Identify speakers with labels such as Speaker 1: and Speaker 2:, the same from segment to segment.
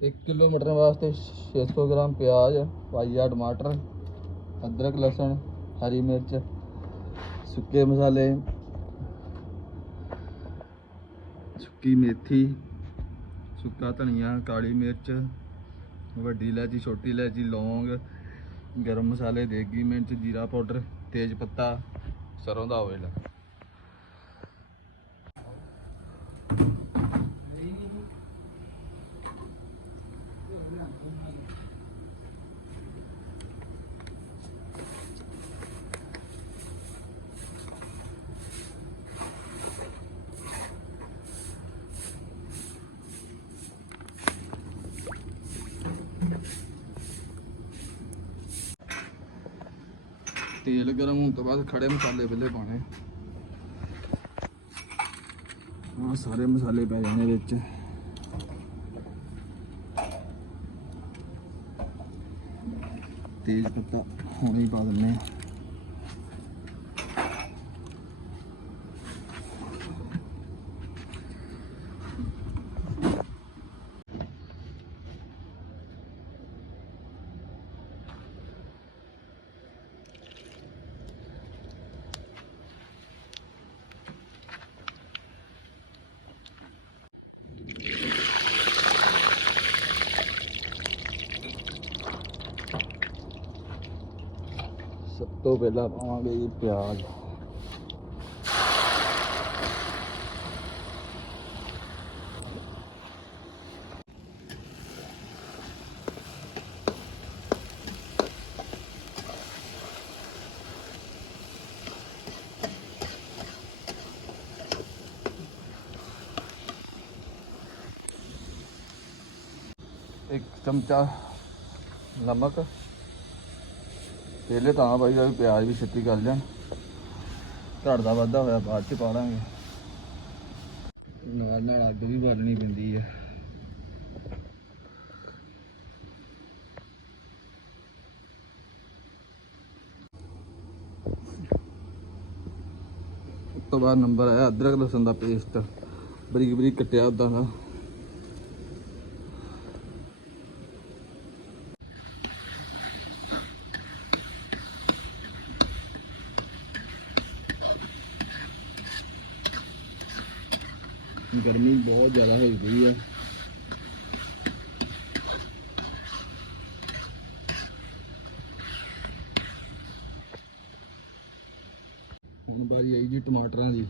Speaker 1: 1 kilo ਮਟਰ ਵਾਸਤੇ 600 gram ਪਿਆਜ਼ ਪਾਈਆ ਟਮਾਟਰ, ਅਦਰਕ, ਲਸਣ, ਹਰੀ ਮਿਰਚ, ਸੁੱਕੇ ਮਸਾਲੇ, ਸੁੱਕੀ ਮੇਥੀ, ਸੁੱਕਾ ਧਨੀਆ, ਕਾਲੀ ਮਿਰਚ, ਵੱਡੀ ਇਲਾਇਚੀ, ਛੋਟੀ ਇਲਾਇਚੀ, ਲੌਂਗ, ਗਰਮ ਮਸਾਲੇ, ਦੇਗੀ ਮਿਰਚ, ਜੀਰਾ ਪਾਊਡਰ, ਤੇਜ ਪੱਤਾ, ਸਰੋਂ ਦਾ ਆਇਲ ਤੇਲ ਗਰਮ ਹੋਣ ਤੋਂ ਬਾਅਦ ਖੜੇ ਮਸਾਲੇ ਪਹਿਲੇ ਪਾਣੇ ਆ ਸਾਰੇ ਮਸਾਲੇ ਪੈ ਜਾਣੇ ਵਿੱਚ। ਤੇਜ ਪੱਤਾ ਹੁਣੇ ਹੀ ਪਾ ਦਿੰਨੇ ਆ ਤੋਂ ਪਹਿਲਾਂ ਪਾਵਾਂਗੇ ਜੀ ਪਿਆਜ਼। ਇੱਕ ਚਮਚਾ ਨਮਕ। ਪਹਿਲੇ ਤਾਂ ਭਾਈ ਵੀ ਪਿਆਜ਼ ਵੀ ਛੇਤੀ ਲੈਣ ਜਾਣ। ਘੜਦਾ ਵਾਧਾ ਹੋਇਆ, ਬਾਅਦ ਚ ਪਾ ਲਾਂਗੇ ਨਾਲ ਨਾਲ ਅੱਗ ਵੀ ਬਾਲਣੀ ਪੈਂਦੀ ਹੈ ਉਸ ਤੋਂ ਬਾਅਦ ਨੰਬਰ ਆਇਆ, ਅਦਰਕ ਲਸਣ ਦਾ ਪੇਸਟ ਬਰੀਕ ਬਰੀਕ ਕੱਟਿਆ ਉਦਾਂ ਦਾ ਗਰਮੀ ਬਹੁਤ ਜ਼ਿਆਦਾ ਹੋਈ ਪਈ ਹੈ ਹੁਣ ਬਾਰੀ ਆਈ ਜੀ ਟਮਾਟਰਾਂ ਦੀ।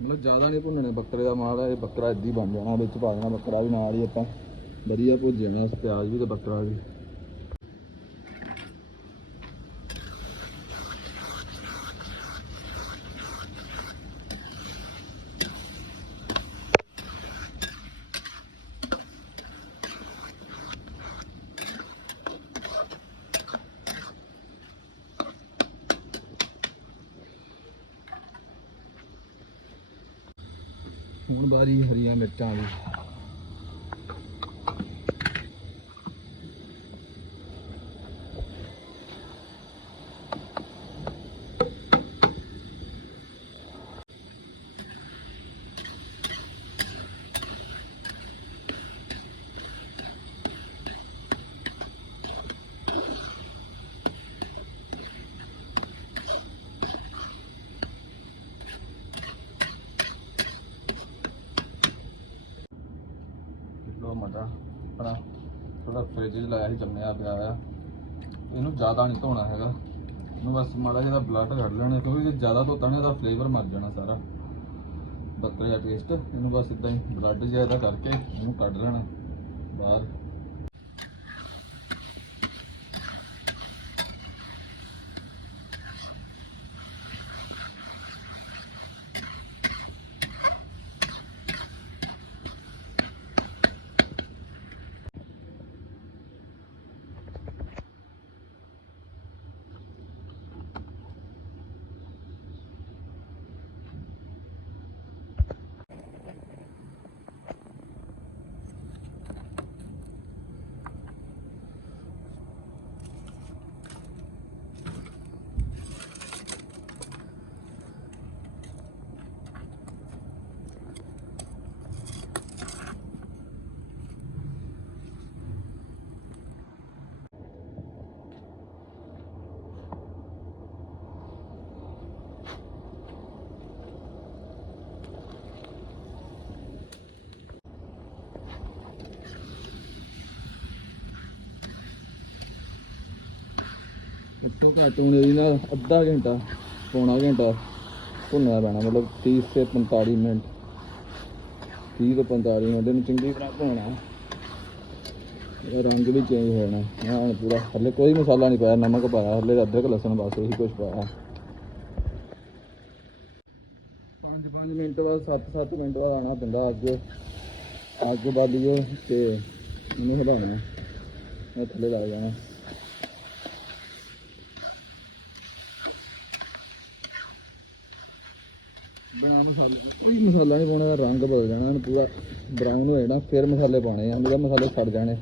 Speaker 1: ਮਤਲਬ ਜ਼ਿਆਦਾ ਨਹੀਂ ਭੁੰਨਣੇ, ਬੱਕਰੇ ਦਾ ਮਾਲ ਹੈ ਇਹ ਬੱਕਰਾ ਇੱਦੀ ਬਣ ਜਾਣਾ, ਵਿੱਚ ਪਾ ਦੇਣਾ, ਬੱਕਰਾ ਵੀ ਨਾਲ ਹੀ ਆਪਾਂ ਵਧੀਆ ਭੁੱਜ ਜਾਣਾ, ਪਿਆਜ਼ ਵੀ ਤੇ ਬੱਕਰਾ ਵੀ। ਹੁਣ ਬਾਰੀ ਹਰੀਆਂ ਮਿਰਚਾਂ ਵੀ ਕਿਲੋ ਮਟਰ ਆਪਣਾ ਥੋੜਾ ਫ੍ਰਿਜ ਜੰਮਿਆ ਪਿਆ ਆ। ਇਹਨੂੰ ਜ਼ਿਆਦਾ ਨਹੀਂ ਧੋਣਾ ਹੈਗਾ। ਇਹਨੂੰ ਬਸ ਮਾੜਾ ਜਿਹਾ ਬਲੱਡ ਕੱਢ ਲੈਣਾ, ਕਿਉਂਕਿ ਜੇ ਜ਼ਿਆਦਾ ਧੋਤਾ ਨਾ ਇਹਦਾ ਫਲੇਵਰ ਮਰ ਜਾਣਾ ਸਾਰਾ। ਬੱਕਰੇ ਦਾ ਟੇਸਟ ਇਹਨੂੰ ਬਸ ਇਦਾਂ ਹੀ ਬਲੱਡ ਜਿਹਾ ਇਹਦਾ ਕਰਕੇ ਇਹਨੂੰ ਕੱਢ ਲੈਣਾ ਬਾਹਰ। ਘੱਟੋ ਘੱਟ ਹੁਣ ਇਹਦੀ ਨਾਲ ਅੱਧਾ ਘੰਟਾ, ਪੌਣਾ ਘੰਟਾ ਭੁੰਨਣਾ ਪੈਣਾ, ਮਤਲਬ 30 ਸੇ 45 ਮਿੰਟ। 30 ਤੋਂ 45 ਮਿੰਟ ਇਹਨੂੰ ਚੰਗੀ ਤਰ੍ਹਾਂ ਭੁੰਨਣਾ। ਇਹਦਾ ਰੰਗ ਵੀ ਚੇਂਜ ਹੋ ਜਾਣਾ। ਹਾਂ ਪੂਰਾ ਹਲੇ ਕੋਈ ਮਸਾਲਾ ਨਹੀਂ ਪਾਇਆ, ਨਮਕ ਪਾਇਆ, ਹਲੇ ਅਦਰਕ ਲਸਣ ਬਸ ਇਹੀ ਕੁਝ ਪਾਇਆ। 5-5 ਮਿੰਟ ਬਾਅਦ 7-7 ਮਿੰਟ ਬਾਅਦ ਆਣਾ ਪੈਂਦਾ ਅੱਗ। ਅੱਗ ਬਾਲੀਏ ਤੇ ਇਹਨੂੰ ਹਿਲਾਉਣਾ। ਇਹ ਥੱਲੇ ਲੱਗ ਜਾਣਾ। ਬਿਨਾ ਮਸਾਲੇ। ਕੋਈ ਮਸਾਲਾ ਨਹੀਂ ਪਾਉਣਾ ਇਹਦਾ ਰੰਗ ਬਦਲ ਜਾਣਾ, ਇਹਨੂੰ ਪੂਰਾ ਬਰਾਊਨ ਹੋ ਜਾਣਾ, ਫਿਰ ਮਸਾਲੇ ਪਾਉਣੇ ਆ ਮੇਰਾ ਮਸਾਲੇ ਛੱਡ ਜਾਣੇ।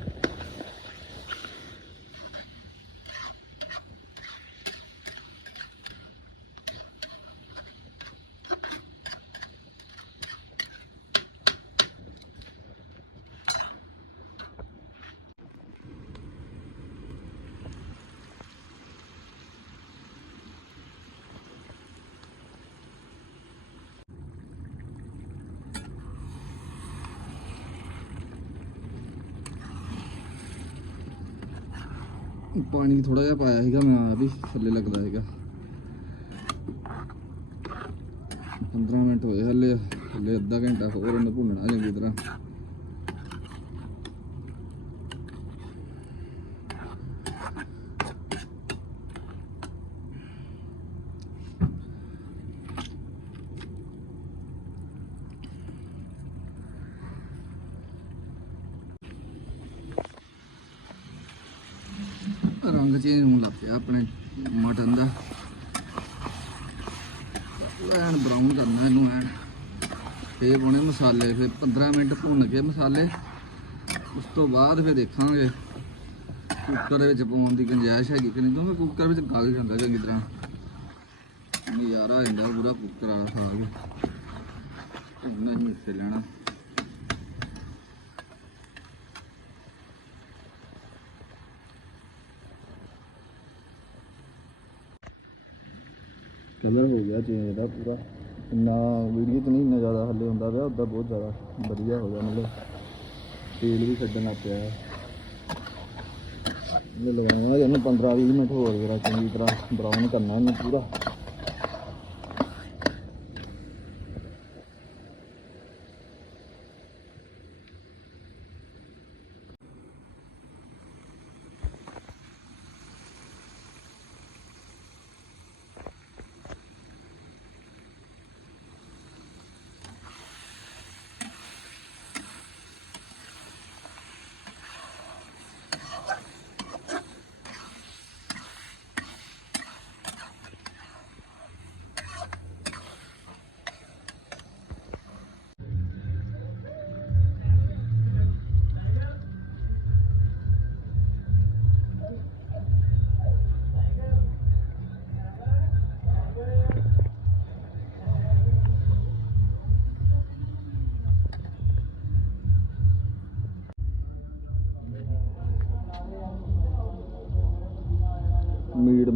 Speaker 1: ਪਾਣੀ ਥੋੜਾ ਜਿਹਾ ਪਾਇਆ ਸੀਗਾ, ਮੈਂ ਆ ਵੀ ਥੱਲੇ ਲੱਗਦਾ ਹੈਗਾ 15 ਮਿੰਟ ਹੋਏ ਹਲੇ ਹਲੇ ਅੱਧਾ ਘੰਟਾ ਹੋਰ ਇਹਨੂੰ ਭੁੰਨਣਾ ਚੰਗੀ ਤਰ੍ਹਾਂ। ਰੰਗ ਚੇਂਜ ਹੋਣ ਲੱਗ ਪਿਆ ਆਪਣੇ ਮਟਨ ਦਾ। ਐਨ ਬਰਾਊਨ ਕਰਨਾ ਇਹਨੂੰ ਐਨ। ਫੇਰ ਪਾਉਣੇ ਮਸਾਲੇ, ਫਿਰ 15 ਮਿੰਟ ਭੁੰਨ ਕੇ ਮਸਾਲੇ। ਉਸ ਤੋਂ ਬਾਅਦ ਫਿਰ ਦੇਖਾਂਗੇ ਕੁੱਕਰ ਦੇ ਵਿੱਚ ਪਾਉਣ ਦੀ ਗੁੰਜਾਇਸ਼ ਹੈਗੀ ਕਿ ਨਹੀਂ, ਕਿਉਂਕਿ ਕੁੱਕਰ ਵਿੱਚ ਗਲ ਜਾਂਦਾ ਚੰਗੀ ਤਰ੍ਹਾਂ। ਨਜ਼ਾਰਾ ਆ ਜਾਂਦਾ ਪੂਰਾ ਕੁੱਕਰ ਵਾਲਾ ਸਾਗ। ਉਹਨਾਂ ਹੀ ਹਿੱਸੇ ਲੈਣਾ ਕਲਰ ਹੋ ਗਿਆ ਚੇਂਜ ਇਹਦਾ ਪੂਰਾ। ਇੰਨਾ ਵੀਡੀਓ 'ਚ ਨਹੀਂ ਇੰਨਾ ਜ਼ਿਆਦਾ ਹੱਲੇ ਹੁੰਦਾ ਪਿਆ ਉੱਦਾਂ ਬਹੁਤ ਜ਼ਿਆਦਾ ਵਧੀਆ ਹੋ ਗਿਆ ਮਤਲਬ ਤੇਲ ਵੀ ਛੱਡਣ ਲੱਗ ਪਿਆ। ਇਹ ਲਗਾਉਣਾ ਇਹਨੂੰ 15 20 ਮਿੰਟ ਹੋਰ ਜਰਾ ਚੰਗੀ ਤਰ੍ਹਾਂ ਬਰਾਊਨ ਕਰਨਾ ਇਹਨੂੰ ਪੂਰਾ।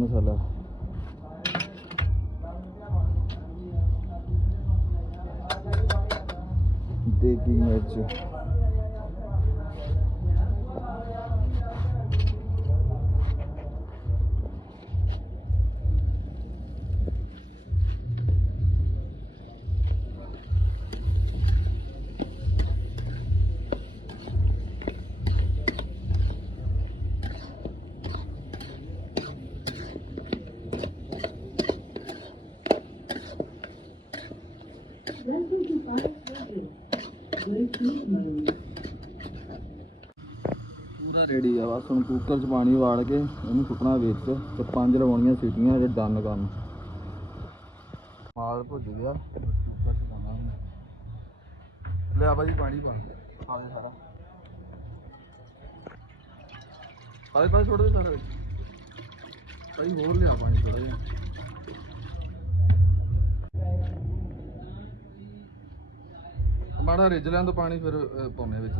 Speaker 1: ਮਸਾਲਾ ਦੇਗੀ ਮਿਰਚ ਪੂਰਾ ਰੈਡੀ ਆ ਬਸ, ਹੁਣ ਕੁੱਕਰ 'ਚ ਪਾਣੀ ਵਾੜ ਕੇ ਇਹਨੂੰ ਸੁੱਟਣਾ ਵਿੱਚ ਤੇ ਪੰਜ ਲਵਾਉਣੀਆਂ ਸੀਟੀਆਂ ਜੇ ਡਨ ਕਰਨ। ਮਾਲ ਭੁੱਜ ਗਿਆ। ਕੁੱਕਰ 'ਚ ਪਾਣਾ ਹੁਣ। ਲਿਆ ਬਾਜੀ ਪਾਣੀ ਪਾ। ਆ ਦੇ ਸਾਰਾ। ਆਲੇ ਪਾਸੇ ਛੋੜ ਦੇ ਸਾਰਾ। ਵਿੱਚ ਭਾਈ ਹੋਰ ਲਿਆ ਪਾਣੀ ਥੋੜਾ ਜਿਹਾ। ਮਾੜਾ ਰਿੱਝ ਲੈਣ ਤੋਂ ਪਾਣੀ ਫਿਰ ਅਹ, ਪਾਉਣੇ ਵਿੱਚ।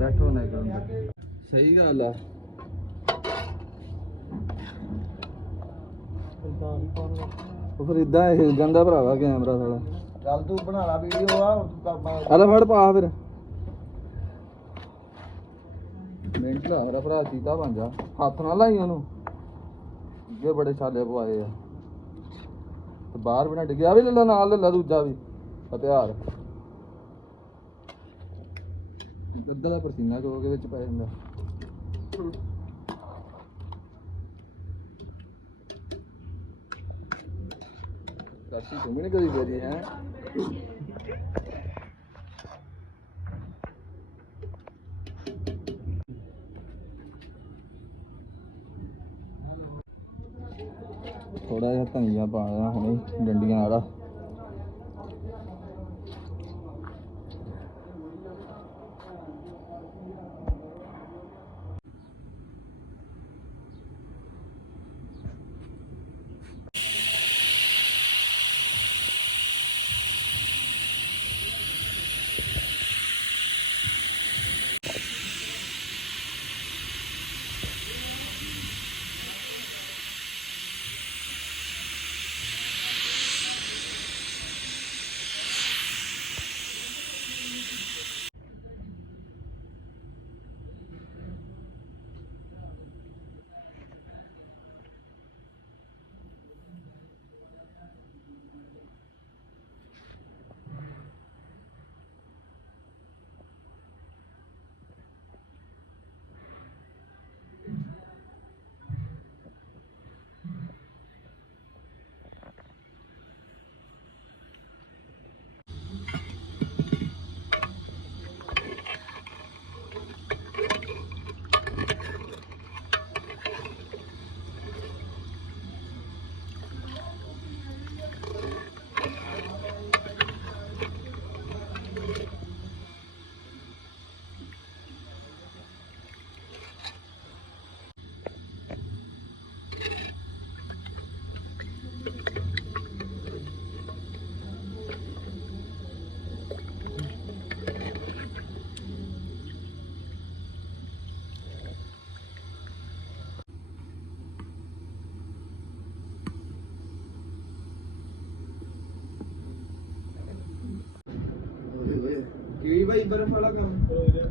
Speaker 1: ਬੈਠੋ ਨਾ ਕਰਨ ਸਹੀ ਗੱਲ ਆ। ਉਹ ਫਿਰ ਇਦਾਂ ਹਿਲ ਜਾਂਦਾ ਭਰਾਵਾ ਕੈਮਰਾ ਸਾਲਾ।
Speaker 2: ਚੱਲ ਤੂੰ ਬਣਾ ਲਾ ਵੀਡੀਓ ਆ ਕੰਮ
Speaker 1: ਆ। ਲੈ ਫੜ ਪਾ ਫਿਰ। ਮਿੰਟ ਲਾ ਮੇਰਾ ਭਰਾ ਸੀਤਾ ਬਣ ਜਾ। ਹੱਥ ਨਾਲ ਲਾਈ ਉਹਨੂੰ। ਅੱਗੇ ਬੜੇ ਛਾਲੇ ਪਵਾਏ ਆ। ਤੇ ਬਾਹਰ ਵੀ ਨਾ ਡਿੱਗਿਆ ਵੀ ਲੱਲਾ ਨਾਲ ਲੱਲਾ ਦੂਜਾ ਵੀ। ਹਥਿਆਰ। ਗੱਦਾ ਦਾ ਪਰਸੀਨਾ ਕੋ ਕੇ ਵਿੱਚ ਪੈ ਜਾਂਦਾ ਕਾਸੀ ਤੂੰ ਕਦੀ ਬੇਰੀ ਹੈ? ਥੋੜਾ ਜਿਹਾ ਧਨੀਆ ਪਾ ਦੇਣਾ ਹੁਣੇ, ਡੰਡੀਆਂ ਵਾਲਾ।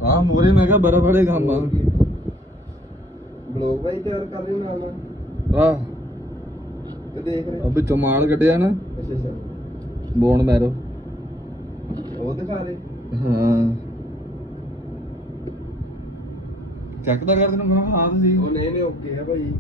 Speaker 1: ਹਾਂ ਮੂਰੇ ਮੈਂ ਕਿਹਾ ਬਰਫ ਵਾਲੇ ਕੰਮ ਆ।
Speaker 2: ਬਲੌਗ ਭਾਈ ਤਿਆਰ ਕਰ ਰਹੇ ਨਾਲ ਨਾਲ?
Speaker 1: ਆਹ।
Speaker 2: ਤੇ ਦੇਖ ਰਹੇ
Speaker 1: ਅਬੇ ਚਮਾਲ ਕੱਢਿਆ ਨਾ।
Speaker 2: ਅੱਛਾ ਅੱਛਾ।
Speaker 1: Bone marrow.
Speaker 2: ਉਹ ਦਿਖਾ ਰਹੇ
Speaker 1: ਹਾਂ। ਚੈੱਕ ਤਾਂ ਕਰ ਤੈਨੂੰ ਮੈਂ ਹਾਥ ਸੀ।
Speaker 2: ਉਹ ਨਹੀਂ ਨਹੀਂ ਓਕੇ ਹੈ ਭਾਈ।